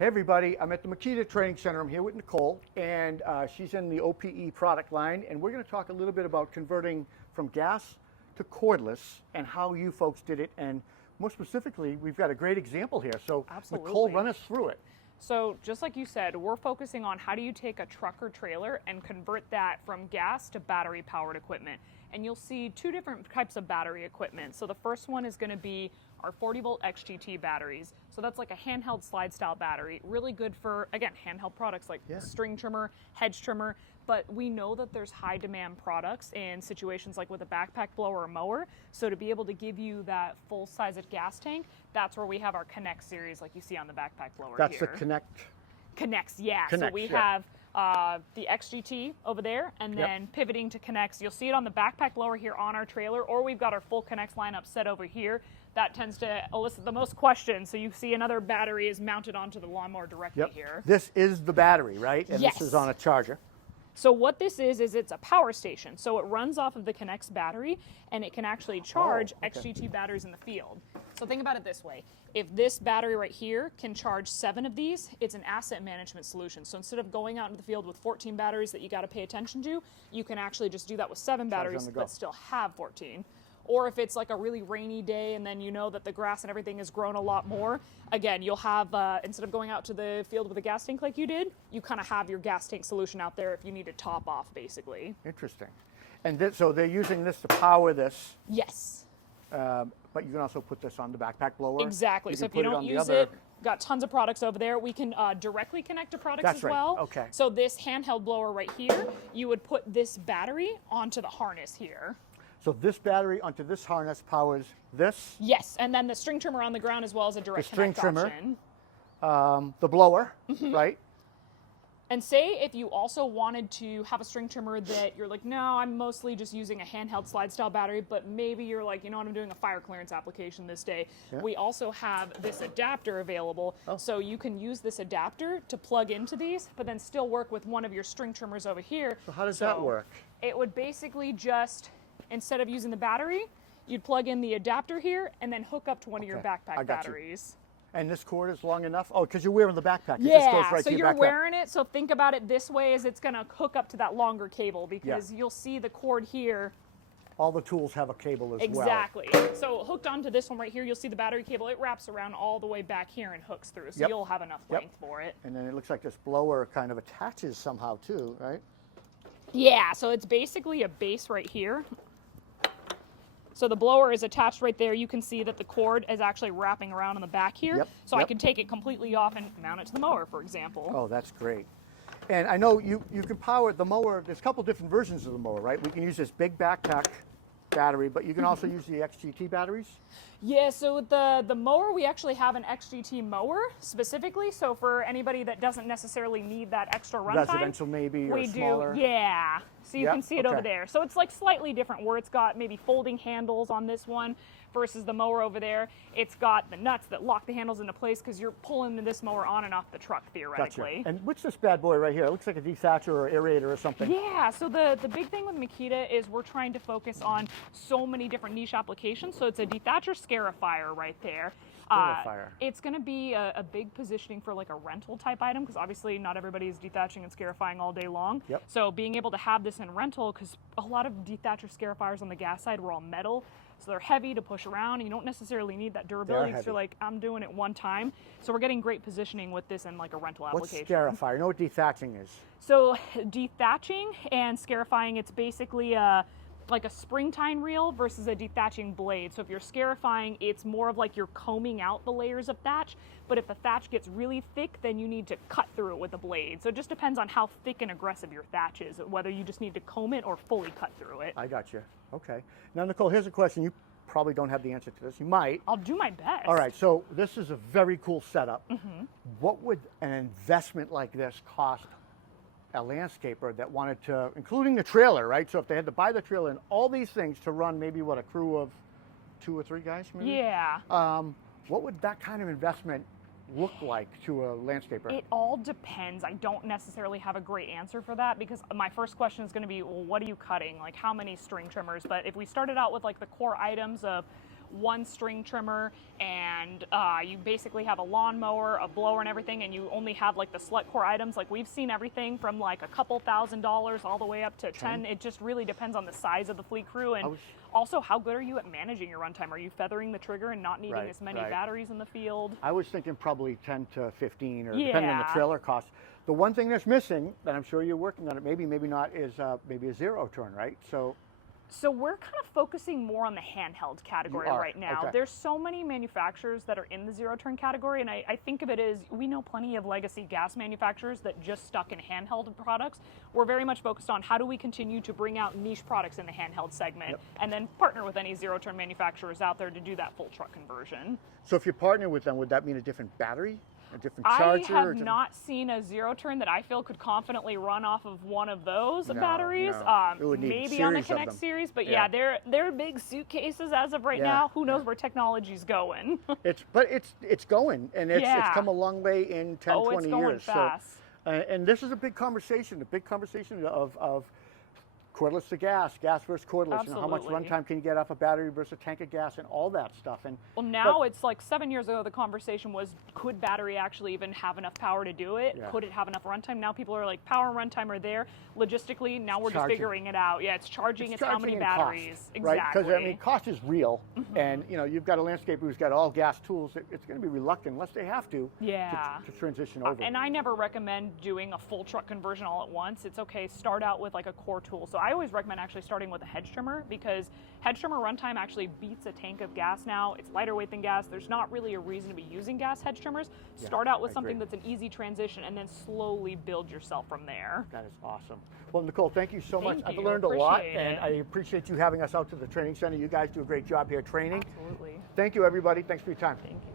Hey everybody, I'm at the Makita Training Center. I'm here with Nicole, and she's in the OPE product line, and we're going to talk a little bit about converting from gas to cordless and how you folks did it, and more specifically, we've got a great example here. So Absolutely. Nicole, run us through it. So just like you said, we're focusing on how do you take a truck or trailer and convert that from gas to battery powered equipment. And you'll see two different types of battery equipment. So the first one is going to be our 40 volt XGT batteries. So that's like a handheld slide style battery, really good for, again, handheld products like string trimmer, hedge trimmer. But we know that there's high demand products in situations like with a backpack blower or mower. So to be able to give you that full sized gas tank, that's where we have our Connect series like you see on the backpack blower That's here. the Connect. Connects, yeah. Connects, so we have the XGT over there, and then pivoting to Connects. You'll see it on the backpack blower here on our trailer, or we've got our full Connects lineup set over here. That tends to elicit the most questions. So you see another battery is mounted onto the lawnmower directly here. This is the battery, right? And Yes. this is on a charger. So what this is it's a power station. So it runs off of the Connects battery, and it can actually charge XGT batteries in the field. So think about it this way. If this battery right here can charge 7 of these, it's an asset management solution. So instead of going out into the field with 14 batteries that you got to pay attention to, you can actually just do that with 7 batteries but still have 14. Or if it's like a really rainy day and then you know that the grass and everything has grown a lot more, again, you'll have, instead of going out to the field with a gas tank like you did, you kind of have your gas tank solution out there if you need to top off, basically. Interesting. And so they're using this to power this. Yes. But you can also put this on the backpack blower. Exactly. So if you don't use it, got tons of products over there. We can directly connect to products as well. Okay. So this handheld blower right here, you would put this battery onto the harness here. So this battery onto this harness powers this? Yes, and then the string trimmer on the ground as well as a direct connect option. The blower, right? And say if you also wanted to have a string trimmer that you're like, no, I'm mostly just using a handheld slide style battery, but maybe you're like, you know what, I'm doing a fire clearance application this day. Yeah. We also have this adapter available. So you can use this adapter to plug into these, but then still work with one of your string trimmers over here. So how does that work? It would basically just, instead of using the battery, you'd plug in the adapter here and then hook up to one of your backpack batteries. And this cord is long enough? Oh, because you're wearing the backpack. It yeah, just goes right so to your you're backpack. wearing it, so think about it this way, is it's going to hook up to that longer cable because you'll see the cord here. All the tools have a cable as well. Exactly. So hooked onto this one right here, you'll see the battery cable. It wraps around all the way back here and hooks through, so you'll have enough length for it. And then it looks like this blower kind of attaches somehow too, right? Yeah, so it's basically a base right here. So the blower is attached right there. You can see that the cord is actually wrapping around on the back here. So I can take it completely off and mount it to the mower, for example. Oh, that's great. And I know you can power the mower. There's a couple different versions of the mower, right? We can use this big backpack battery, but you can also use the XGT batteries? Yeah, so with the mower, we actually have an XGT mower specifically. So for anybody that doesn't necessarily need that extra runtime. Residential maybe, or smaller? Yeah. So you can see it over there. So it's like slightly different where it's got maybe folding handles on this one versus the mower over there. It's got the nuts that lock the handles into place because you're pulling this mower on and off the truck theoretically. Gotcha. And what's this bad boy right here? It looks like a dethatcher or aerator or something. Yeah, so the big thing with Makita is we're trying to focus on so many different niche applications. So it's a dethatcher scarifier right there. It's going to be a big positioning for like a rental type item because obviously not everybody is dethatching and scarifying all day long. So being able to have this in rental, because a lot of dethatcher scarifiers on the gas side were all metal, so they're heavy to push around and you don't necessarily need that durability because you're like, I'm doing it one time. So we're getting great positioning with this in like a rental application. What's scarifier? I know what dethatching is. So dethatching and scarifying, it's basically like a spring tine reel versus a dethatching blade. So if you're scarifying, it's more of like you're combing out the layers of thatch, but if the thatch gets really thick, then you need to cut through it with a blade. So it just depends on how thick and aggressive your thatch is, whether you just need to comb it or fully cut through it. I got you. Okay. Now, Nicole, here's a question. You probably don't have the answer to this. You might. I'll do my best. All right, so this is a very cool setup. What would an investment like this cost a landscaper that wanted to, including the trailer, right? So if they had to buy the trailer and all these things to run maybe, what, a crew of 2 or 3 guys maybe? Yeah. What would that kind of investment look like to a landscaper? It all depends. I don't necessarily have a great answer for that because my first question is going to be, well, what are you cutting? Like how many string trimmers? But if we started out with like the core items of one string trimmer, and you basically have a lawnmower, a blower, and everything, and you only have like the select core items. Like we've seen everything from like a couple $1,000s all the way up to 10. It just really depends on the size of the fleet crew, and also how good are you at managing your runtime? Are you feathering the trigger and not needing as many batteries in the field? I was thinking probably 10 to 15, or depending on the trailer cost. The one thing that's missing, and I'm sure you're working on it, maybe not, is maybe a zero turn, right? So we're kind of focusing more on the handheld category right now. Okay. There's so many manufacturers that are in the zero turn category, and I think of it as, we know plenty of legacy gas manufacturers that just stuck in handheld products. We're very much focused on how do we continue to bring out niche products in the handheld segment, and then partner with any zero turn manufacturers out there to do that full truck conversion. So if you partner with them, would that mean a different battery? A different charger? I have not seen a zero turn that I feel could confidently run off of one of those batteries. It would need Maybe on the Connect series, but yeah, they're big suitcases as of right now. Who knows where technology's going? It's going, and it's come a long way in 10, 20 it's going years. Fast. So, and this is a big conversation of cordless to gas versus cordless. You know, how much runtime can you get off a battery versus a tank of gas, and all that stuff. And well, now it's like 7 years ago, the conversation was, could battery actually even have enough power to do it? Could it have enough runtime? Now people are like, power and runtime are there. Logistically, now we're just figuring it out. Yeah, it's charging. It's how many batteries. Cost, exactly. Right? Because I mean, cost is real, and you know, you've got a landscaper who's got all gas tools. It's going to be reluctant unless they have to transition over. And I never recommend doing a full truck conversion all at once. It's okay. Start out with like a core tool. So I always recommend actually starting with a hedge trimmer, because hedge trimmer runtime actually beats a tank of gas now. It's lighter weight than gas. There's not really a reason to be using gas hedge trimmers. Start out with something that's an easy transition, and then slowly build yourself from there. That is awesome. Well, Nicole, thank you so much. Thank I've you. learned a lot, Appreciate and it. I appreciate you having us out to the training center. You guys do a great job here training. Absolutely. Thank you, everybody. Thanks for your time. Thank you.